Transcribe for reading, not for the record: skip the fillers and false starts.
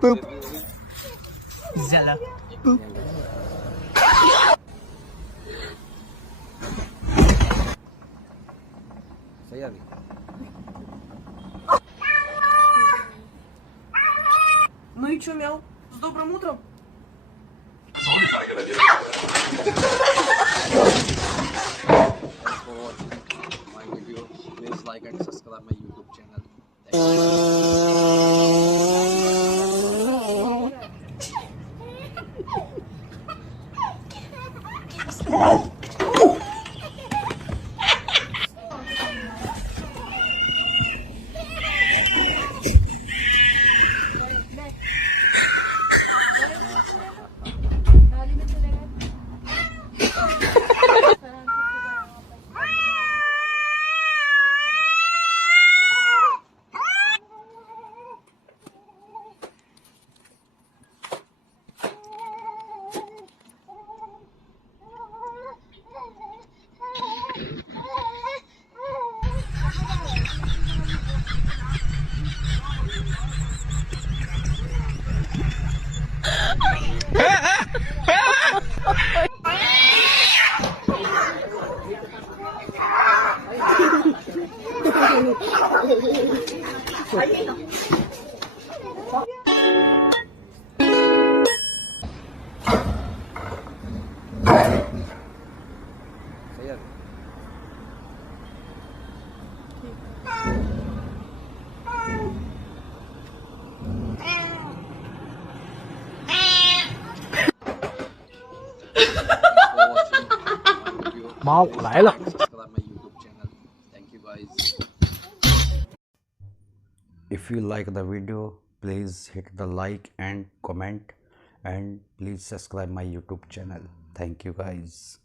Poop. Zella. Poop. Sayang. Ну и чё, Мяу? С добрым утром? Thanks for watching my video. Please like and subscribe my YouTube channel. Thank you. Sayang. Mau lại了。 Subscribe my YouTube channel. Thank you guys. If you like the video, please hit the like and comment, and please subscribe my YouTube channel. Thank you guys.